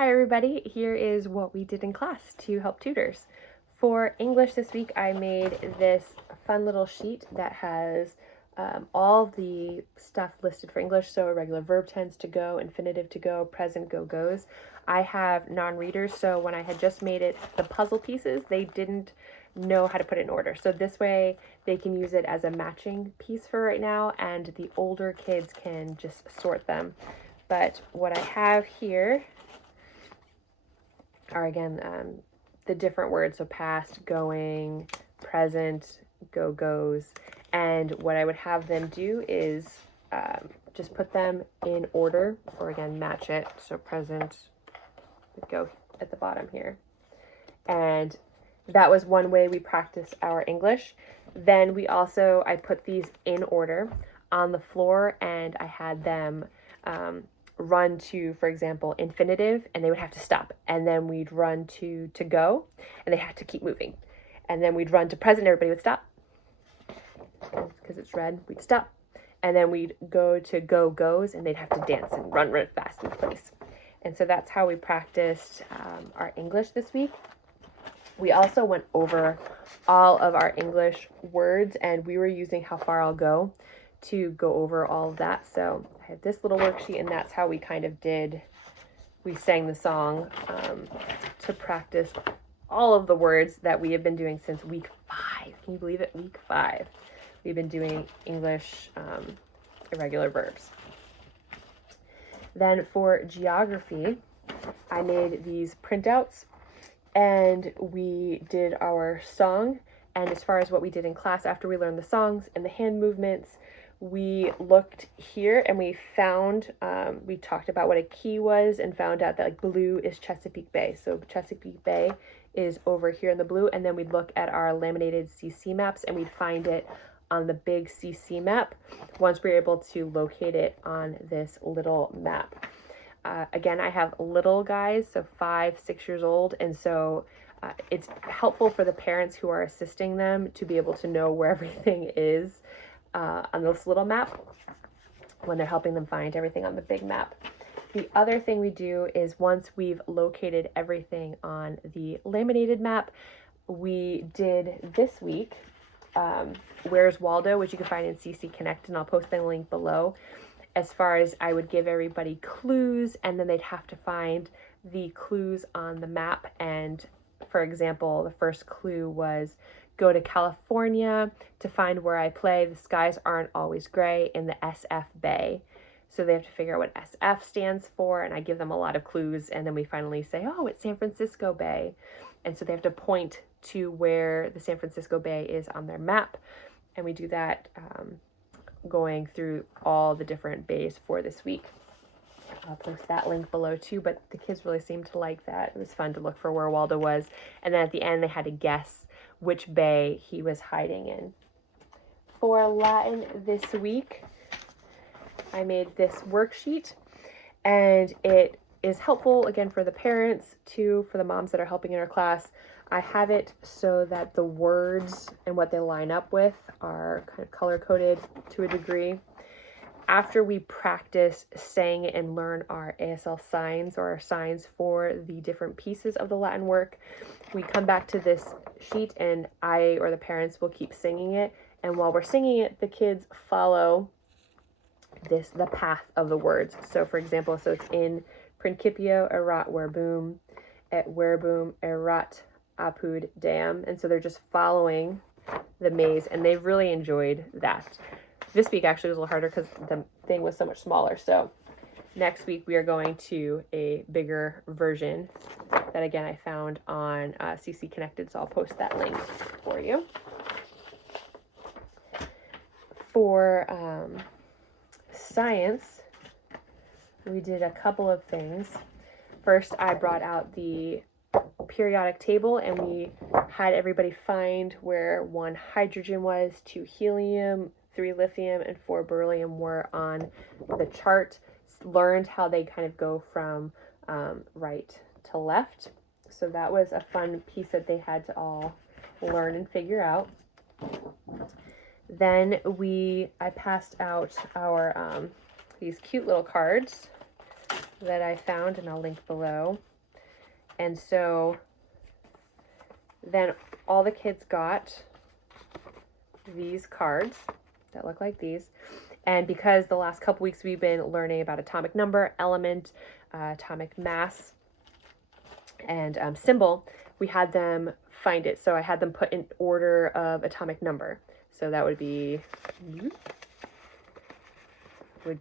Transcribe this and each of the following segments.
Hi everybody, here is what we did in class to help tutors. For English this week, I made this fun little sheet that has all the stuff listed for English, so irregular verb tense to go, infinitive to go, present go goes. I have non-readers, so when I had just made it the puzzle pieces, they didn't know how to put it in order. So this way they can use it as a matching piece for right now, and the older kids can just sort them. But what I have here are again the different words, so past, going, present, go goes, and what I would have them do is just put them in order, or again match it, so present would go at the bottom here. And that was one way we practiced our English. Then I put these in order on the floor, and I had them run to, for example, infinitive, and they would have to stop, and then we'd run to go, and they had to keep moving, and then we'd run to present, everybody would stop because it's red, we'd stop, and then we'd go to go goes, and they'd have to dance and run really fast in place. And so that's how we practiced our English this week. We also went over all of our English words, and we were using How Far I'll Go to go over all of that. So I had this little worksheet, and that's how we sang the song to practice all of the words that we have been doing since week 5. Can you believe it? Week 5. We've been doing English irregular verbs. Then for geography, I made these printouts, and we did our song. And as far as what we did in class after we learned the songs and the hand movements, we looked here and we found, we talked about what a key was and found out that like blue is Chesapeake Bay. So Chesapeake Bay is over here in the blue, and then we'd look at our laminated CC maps and we'd find it on the big CC map once we were able to locate it on this little map. Again, I have little guys, so 5, 6 years old, and so it's helpful for the parents who are assisting them to be able to know where everything is on this little map when they're helping them find everything on the big map. The other thing we do is once we've located everything on the laminated map, we did this week Where's Waldo, which you can find in CC Connect, and I'll post the link below. As far as I would give everybody clues, and then they'd have to find the clues on the map. And for example, the first clue was go to California to find where I play. The skies aren't always gray in the SF Bay. So they have to figure out what SF stands for, and I give them a lot of clues, and then we finally say, oh, it's San Francisco Bay. And so they have to point to where the San Francisco Bay is on their map. And we do that going through all the different bays for this week. I'll post that link below too, but the kids really seemed to like that. It was fun to look for where Waldo was, and then at the end they had to guess which bay he was hiding in. For Latin this week, I made this worksheet, and it is helpful again for the parents too, for the moms that are helping in our class. I have it so that the words and what they line up with are kind of color-coded to a degree. After we practice saying it and learn our ASL signs, or our signs for the different pieces of the Latin work, we come back to this sheet, and I or the parents will keep singing it. And while we're singing it, the kids follow the path of the words. So for example, so it's in Principio erat verbum, et verbum erat apud deum. And so they're just following the maze, and they've really enjoyed that. This week actually was a little harder because the thing was so much smaller. So next week we are going to a bigger version that again I found on CC Connected, so I'll post that link for you. For science, we did a couple of things. First, I brought out the periodic table, and we had everybody find where 1 hydrogen was, 2 helium, 3 lithium, and 4 beryllium were on the chart. Learned how they kind of go from right to left. So that was a fun piece that they had to all learn and figure out. Then I passed out our these cute little cards that I found, and I'll link below. And so then all the kids got these cards that look like these. And because the last couple weeks we've been learning about atomic number, element, atomic mass, and symbol, we had them find it. So I had them put in order of atomic number. So that would be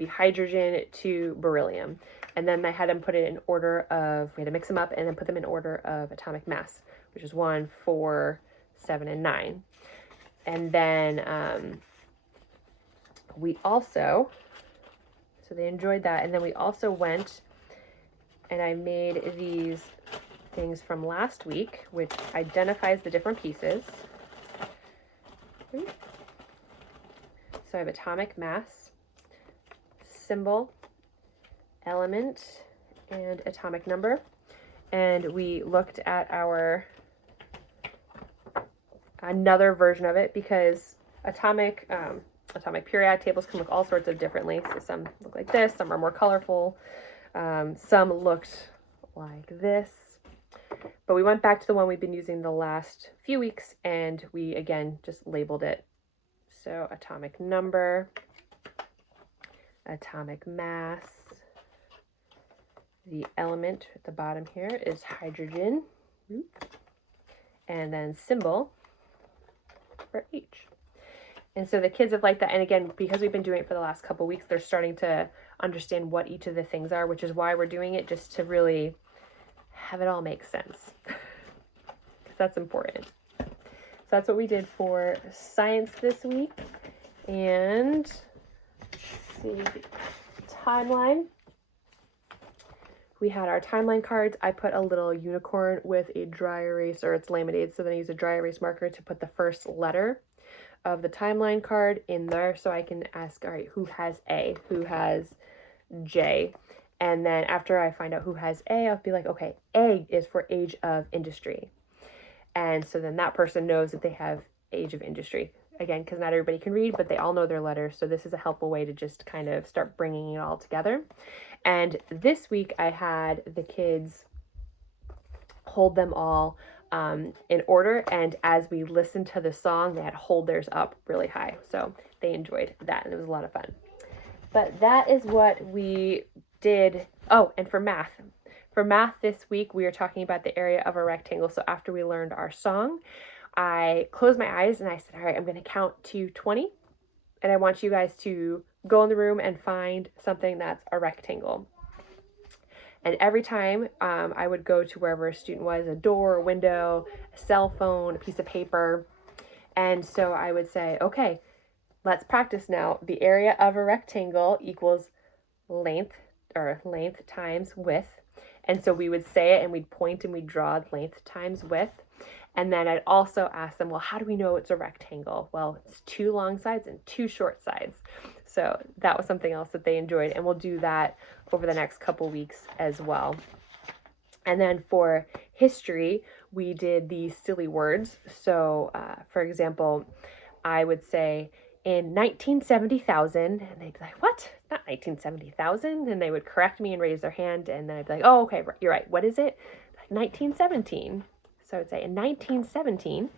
hydrogen to beryllium. And then I had them put it in order of, we had to mix them up and then put them in order of atomic mass, which is 1, 4, 7, and 9. And then we also, so they enjoyed that. And then we also went and I made these things from last week, which identifies the different pieces. So I have atomic mass, symbol, element, and atomic number. And we looked at another version of it, because atomic periodic tables can look all sorts of differently. So some look like this, some are more colorful, some looked like this. But we went back to the one we've been using the last few weeks, and we again just labeled it. So atomic number, atomic mass, the element at the bottom here is hydrogen, and then symbol for H. And so the kids have liked that. And again, because we've been doing it for the last couple weeks, they're starting to understand what each of the things are, which is why we're doing it, just to really have it all make sense. Because that's important. So that's what we did for science this week. And let's see, timeline. We had our timeline cards. I put a little unicorn with a dry erase, or it's laminated, so then I use a dry erase marker to put the first letter of the timeline card in there, so I can ask, all right, who has A? Who has J? And then after I find out who has A, I'll be like, okay, A is for age of industry. And so then that person knows that they have age of industry. Again, because not everybody can read, but they all know their letters. So this is a helpful way to just kind of start bringing it all together. And this week I had the kids hold them all in order. And as we listened to the song, they had to hold theirs up really high. So they enjoyed that, and it was a lot of fun. But that is what we did. Oh, and for math. For math this week, we are talking about the area of a rectangle. So after we learned our song, I closed my eyes and I said, all right, I'm going to count to 20. And I want you guys to go in the room and find something that's a rectangle. And every time I would go to wherever a student was, a door, a window, a cell phone, a piece of paper. And so I would say, okay, let's practice now. The area of a rectangle equals length times width. And so we would say it and we'd point and we'd draw length times width. And then I'd also ask them, well, how do we know it's a rectangle? Well, it's 2 long sides and 2 short sides. So that was something else that they enjoyed. And we'll do that over the next couple weeks as well. And then for history, we did these silly words. So for example, I would say in 1970,000, and they'd be like, what? Not 1970,000. And they would correct me and raise their hand. And then I'd be like, oh, okay, you're right. What is it? Like 1917. So I would say in 1917,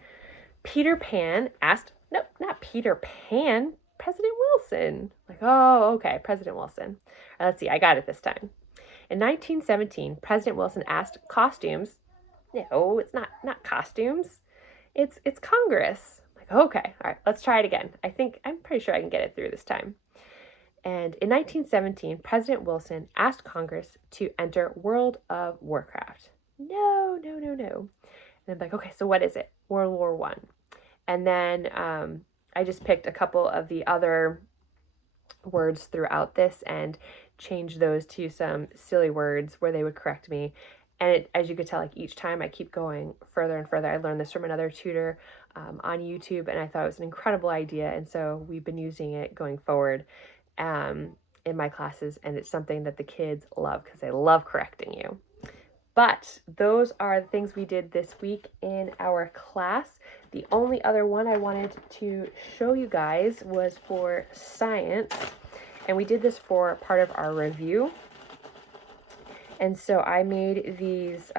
Peter Pan asked, no, not Peter Pan, President Wilson. Like, oh, okay, President Wilson. Let's see, I got it this time. In 1917, President Wilson asked costumes. No, it's not costumes. It's Congress. Like, okay, all right, let's try it again. I'm pretty sure I can get it through this time. And in 1917, President Wilson asked Congress to enter World of Warcraft. No. And I'm like, okay, so what is it? World War I. And then I just picked a couple of the other words throughout this and changed those to some silly words where they would correct me. And as you could tell, like each time I keep going further and further. I learned this from another tutor on YouTube, and I thought it was an incredible idea. And so we've been using it going forward in my classes, and it's something that the kids love because they love correcting you. But those are the things we did this week in our class. The only other one I wanted to show you guys was for science. And we did this for part of our review. And so I made these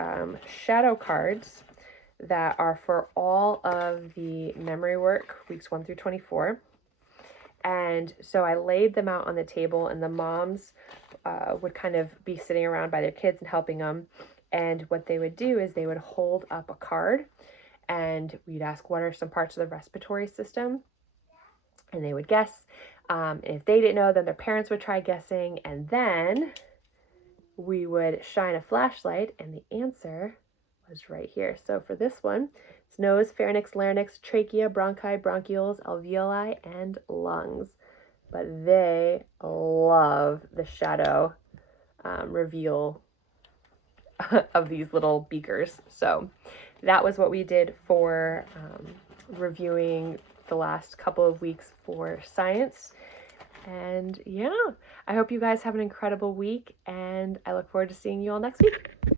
shadow cards that are for all of the memory work, weeks 1 through 24. And so I laid them out on the table, and the moms would kind of be sitting around by their kids and helping them. And what they would do is they would hold up a card, and we'd ask, what are some parts of the respiratory system? And they would guess. And if they didn't know, then their parents would try guessing. And then we would shine a flashlight, and the answer was right here. So for this one, it's nose, pharynx, larynx, trachea, bronchi, bronchioles, alveoli, and lungs. But they love the shadow reveal of these little beakers. So that was what we did for reviewing the last couple of weeks for science. And yeah, I hope you guys have an incredible week, and I look forward to seeing you all next week.